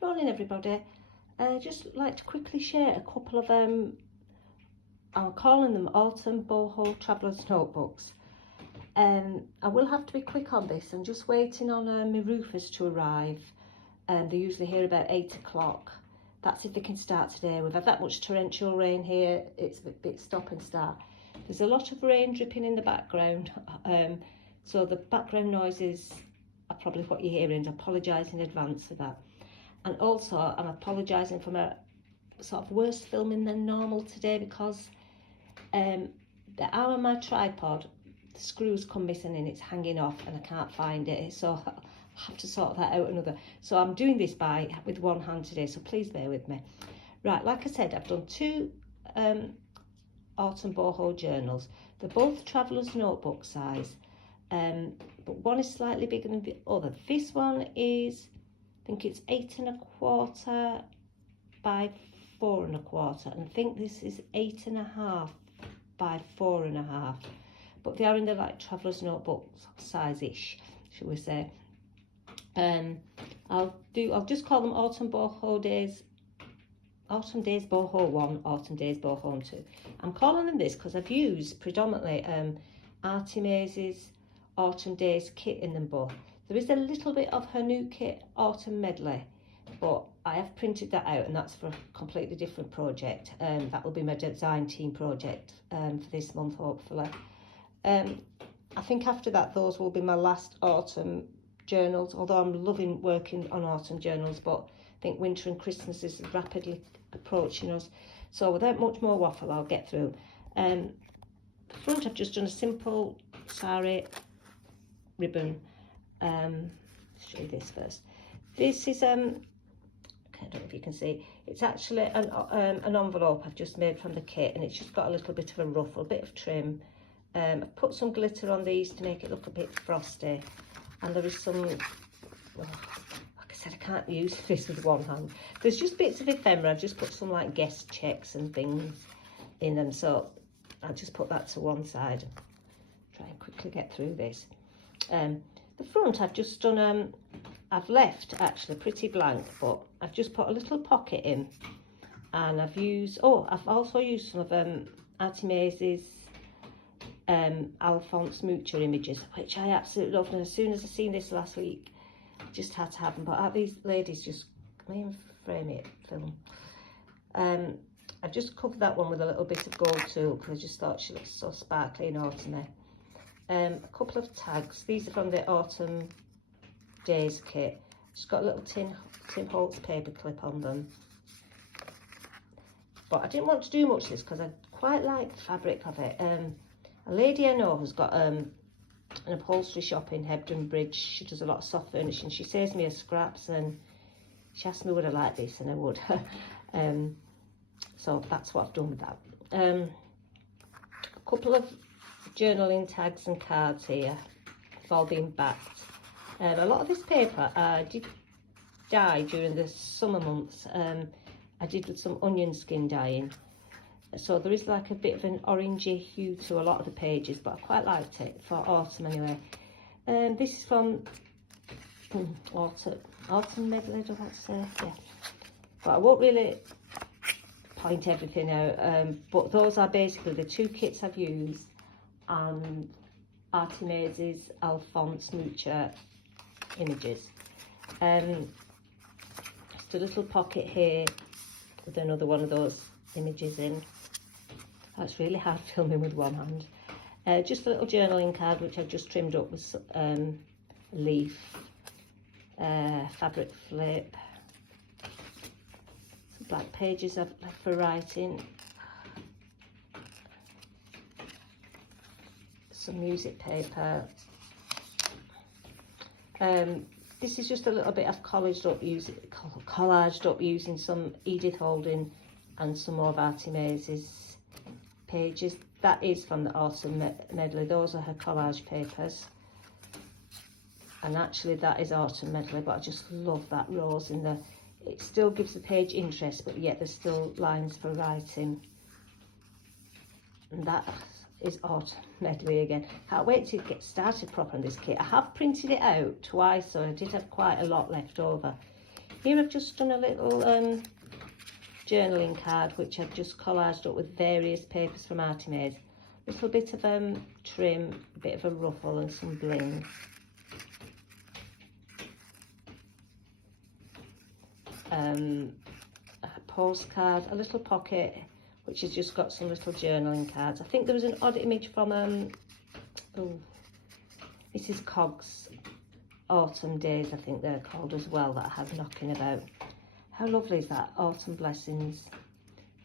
Morning everybody. Just like to quickly share a couple of I'm calling them autumn boho travellers notebooks. I will have to be quick on this. I'm just waiting on my roofers to arrive, and they're usually here about 8 o'clock. That's if they can start today. We've had that much torrential rain here, it's a bit stop and start. There's a lot of rain dripping in the background, so the background noises are probably what you're hearing. I apologise in advance for that. And also I'm apologising for my sort of worse filming than normal today, because the arm of my tripod, the screws come missing and it's hanging off and I can't find it, so I'll have to sort that out another. So I'm doing this with one hand today, so please bear with me. Right, like I said, I've done two autumn boho journals. They're both traveller's notebook size, but one is slightly bigger than the other. This one is, I think it's 8 1/4 by 4 1/4, and I think this is 8 1/2 by 4 1/2, but they are in the like traveller's notebook size-ish, should we say. I'll just call them autumn boho days, autumn days boho 1, autumn days boho 2. I'm calling them this because I've used predominantly Artemaze's autumn days kit in them both. There is a little bit of her new kit, Autumn Medley, but I have printed that out, and that's for a completely different project. That will be my design team project for this month, hopefully. I think after that, those will be my last autumn journals, although I'm loving working on autumn journals, but I think winter and Christmas is rapidly approaching us. So without much more waffle, I'll get through. The front, I've just done a simple sari ribbon. Show you this first. This is I don't know if you can see, it's actually an envelope I've just made from the kit, and it's just got a little bit of a ruffle, a bit of trim. I've put some glitter on these to make it look a bit frosty, and there is some, like I said, I can't use this with one hand. There's just bits of ephemera. I've just put some like guest checks and things in them, so I'll just put that to one side. Try and quickly get through this. The front, I've just done, I've left actually pretty blank, but I've just put a little pocket in, and I've also used some of Artemaze's Alphonse Mucha images, which I absolutely love, and as soon as I seen this last week, I just had to have them. But these ladies just, let me frame it, film. I've just covered that one with a little bit of gold tool, because I just thought she looks so sparkly and autumny. A couple of tags. These are from the Autumn Days kit. Just got a little Tim Holtz paper clip on them. But I didn't want to do much of this because I quite like the fabric of it. A lady I know has got an upholstery shop in Hebden Bridge. She does a lot of soft furnishing. She saves me her scraps, and she asked me would I like this, and I would. So that's what I've done with that. A couple of journaling tags and cards here. It's all been backed. A lot of this paper I did dye during the summer months. I did with some onion skin dyeing, so there is like a bit of an orangey hue to a lot of the pages, but I quite liked it for autumn anyway. This is from autumn medley, do I have to say? Yeah, but I won't really point everything out, but those are basically the two kits I've used, and Artemaze's Alphonse Mucha images. Just a little pocket here with another one of those images in. That's really hard filming with one hand. Just a little journaling card which I've just trimmed up with leaf, fabric flip, some black pages I've left for writing, some music paper. This is just a little bit I've collaged up using some Edith Holding and some more of Artemaze's pages. That is from the Autumn Medley. Those are her collage papers, and actually that is Autumn Medley, but I just love that rose in there. It still gives the page interest, but yet there's still lines for writing, and that is Autumn Medley again. Can't wait to get started proper on this kit. I have printed it out twice, so I did have quite a lot left over. Here I've just done a little journaling card, which I've just collaged up with various papers from Artie Maze. A little bit of trim, a bit of a ruffle and some bling. A postcard, a little pocket, which has just got some little journaling cards. I think there was an odd image from Mrs. Cogg's Autumn Days, I think they're called as well, that I have knocking about. How lovely is that? Autumn Blessings.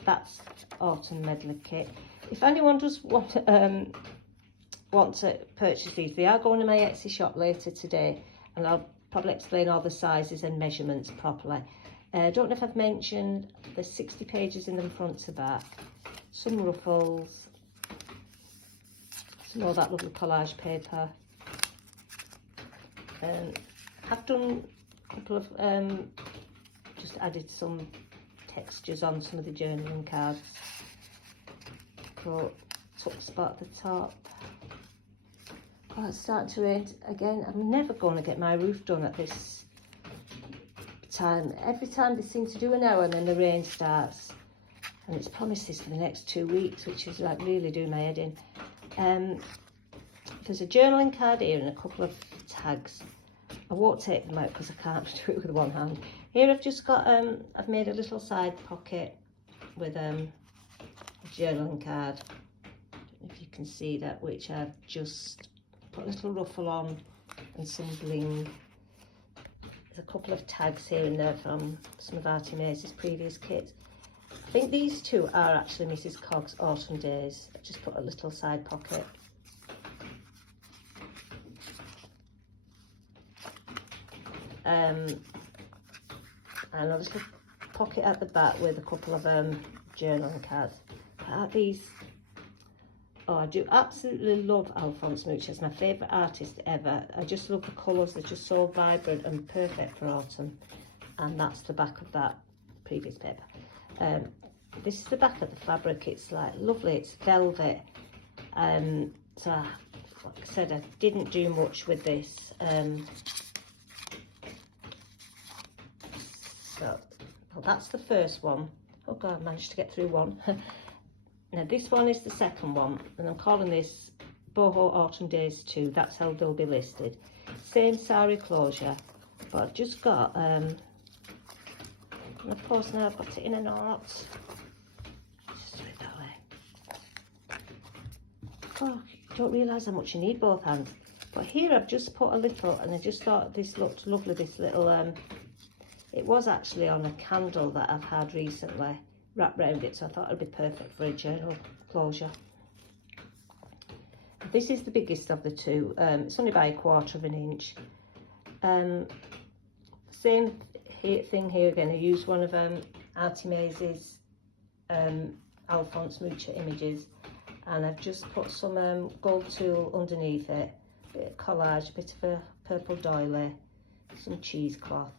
That's Autumn Medley Kit. If anyone does want to purchase these, they are going to my Etsy shop later today, and I'll probably explain all the sizes and measurements properly. I don't know if I've mentioned there's 60 pages in them front to back, some ruffles, some more that lovely collage paper. I've done a couple of, just added some textures on some of the journaling cards. Got tuck spot at the top. Oh, it's starting to rain again. I'm never going to get my roof done at this time. Every time they seem to do an hour and then the rain starts. And it's promised this for the next 2 weeks, which is like really doing my head in. There's a journaling card here and a couple of tags. I won't take them out because I can't do it with one hand. Here I've just got, I've made a little side pocket with a journaling card. I don't know if you can see that, which I've just put a little ruffle on and some bling. There's a couple of tags here and there from some of Artie Maze's previous kits. I think these two are actually Mrs. Cogg's Autumn Days. I've just put a little side pocket. And a little pocket at the back with a couple of journaling cards. These, oh, I do absolutely love Alphonse Mucha. He's my favourite artist ever. I just love the colours, they're just so vibrant and perfect for autumn. And that's the back of that previous paper. This is the back of the fabric. It's like lovely, it's velvet. So like I said, I didn't do much with this. So, well, that's the first one. Oh God, I managed to get through one. Now this one is the second one, and I'm calling this Boho Autumn Days 2. That's how they'll be listed. Same sari closure, but I've just got, and of course now I've got it in a knot. Just do it that way. Oh, you don't realise how much you need both hands. But here I've just put a little, and I just thought this looked lovely, this little, it was actually on a candle that I've had recently, wrapped around it, so I thought it'd be perfect for a journal closure. This is the biggest of the two. It's only by 1/4 of an inch. Same thing here again. I used one of Artie Maze's Alphonse Mucha images, and I've just put some gold tulle underneath it, a bit of collage, a bit of a purple doily, some cheesecloth.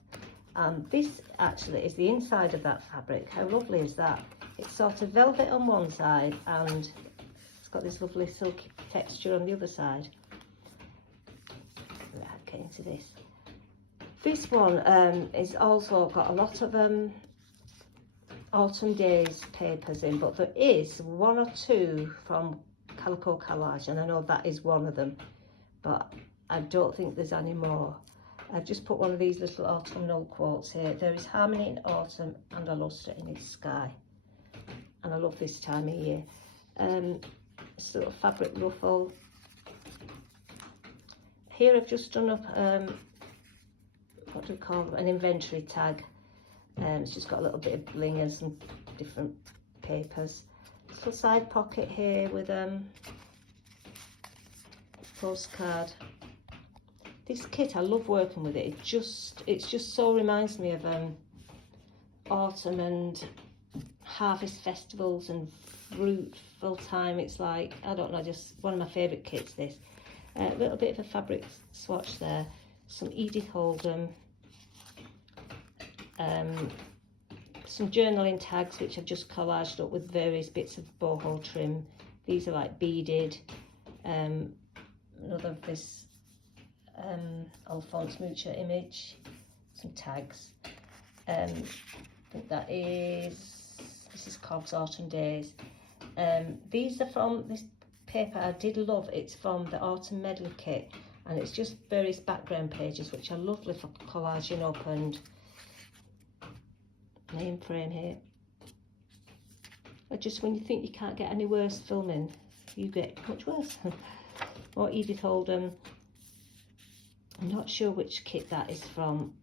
And this actually is the inside of that fabric. How lovely is that? It's sort of velvet on one side and it's got this lovely silky texture on the other side. Right, I'll get into this. This one is also got a lot of Autumn Days papers in, but there is 1 or 2 from Calico Collage, and I know that is one of them, but I don't think there's any more. I've just put one of these little autumnal quotes here. There is harmony in autumn and a lustre in its sky. And I love this time of year. This little fabric ruffle. Here I've just done up, what do we call them? An inventory tag. It's just got a little bit of bling and some different papers. Little side pocket here with postcard. This kit, I love working with it. It just so reminds me of autumn and harvest festivals and fruitful time. It's like, I don't know, just one of my favourite kits, this. A little bit of a fabric swatch there. Some Edith Oldham. Some journaling tags, which I've just collaged up with various bits of boho trim. These are like beaded. Another of this Alphonse Mucha image, some tags, I think that is, this is Cobb's Autumn Days. These are from this paper I did love. It's from the Autumn Medley kit, and it's just various background pages which are lovely for collaging up, and name frame here. But just when you think you can't get any worse filming, you get much worse. Or Edith Oldham. I'm not sure which kit that is from,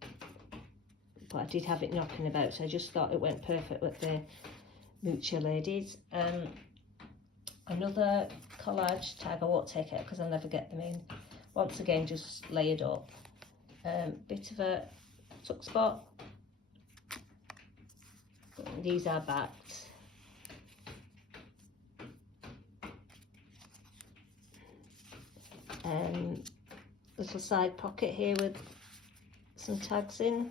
but I did have it knocking about, so I just thought it went perfect with the Moocher ladies. Another collage tag, I won't take it because I'll never get them in. Once again, just layered up. Bit of a tuck spot. These are backed. Little side pocket here with some tags in.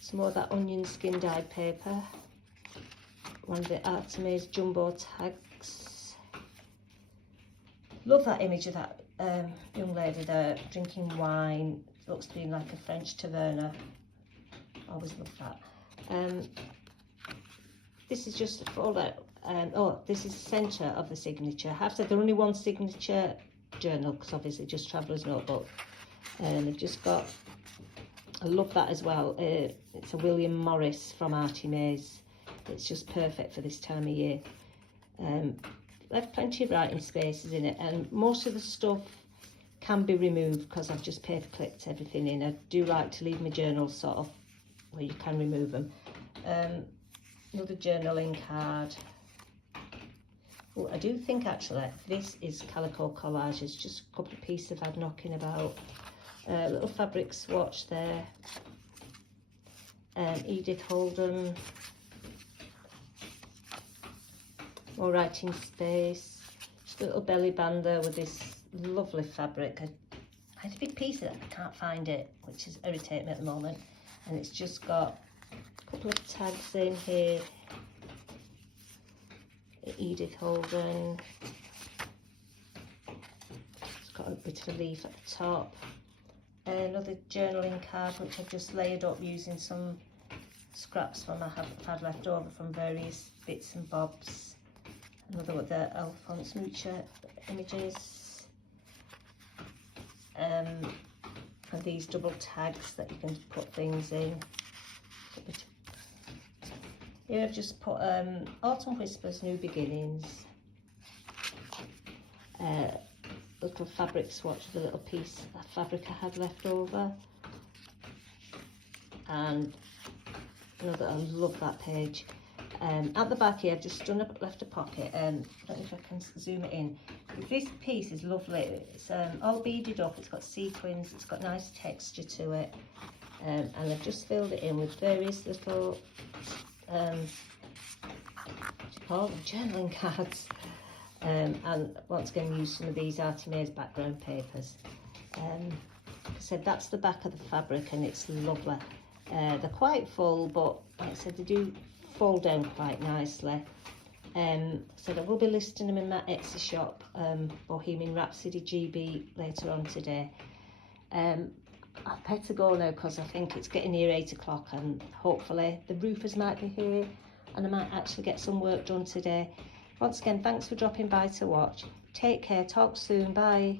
Some more of that onion skin dyed paper. One of the Artemis jumbo tags. Love that image of that young lady there drinking wine. Looks to be like a French taverna. Always love that. This is just a folder. Oh, this is the centre of the signature. I have said there only one signature journal because obviously just Traveller's Notebook. And they've just got, I love that as well. It's a William Morris from Artemis. It's just perfect for this time of year. I've plenty of writing spaces in it, and most of the stuff can be removed because I've just paper clipped everything in. I do like to leave my journals sort of where you can remove them. Another journaling card. Oh, I do think actually this is Calico Collages, just a couple of pieces I've had knocking about. Little fabric swatch there. Edith Oldham. More writing space. Just a little belly band there with this lovely fabric. I had a big piece of it, I can't find it, which is irritating me at the moment. And it's just got a couple of tags in here. Edith Oldham. It's got a bit of a leaf at the top. Another journaling card which I've just layered up using some scraps from I have had left over from various bits and bobs. Another with the Alphonse Mucha images. And these double tags that you can put things in. Here I've just put Autumn Whispers, New Beginnings. Little fabric swatch with a little piece of fabric I had left over. And another, I love that page. At the back here I've just left a pocket. I don't know if I can zoom it in. This piece is lovely. It's all beaded up, it's got sequins, it's got nice texture to it. And I've just filled it in with various little what do you call them? Journaling cards. And once again use some of these Artemis background papers. Like I said, that's the back of the fabric and it's lovely. They're quite full, but like I said, they do fold down quite nicely. So I will be listing them in my Etsy shop, Bohemian Rhapsody GB, later on today. I've better go now because I think it's getting near 8 o'clock and hopefully the roofers might be here and I might actually get some work done today. Once again, thanks for dropping by to watch. Take care, talk soon, bye.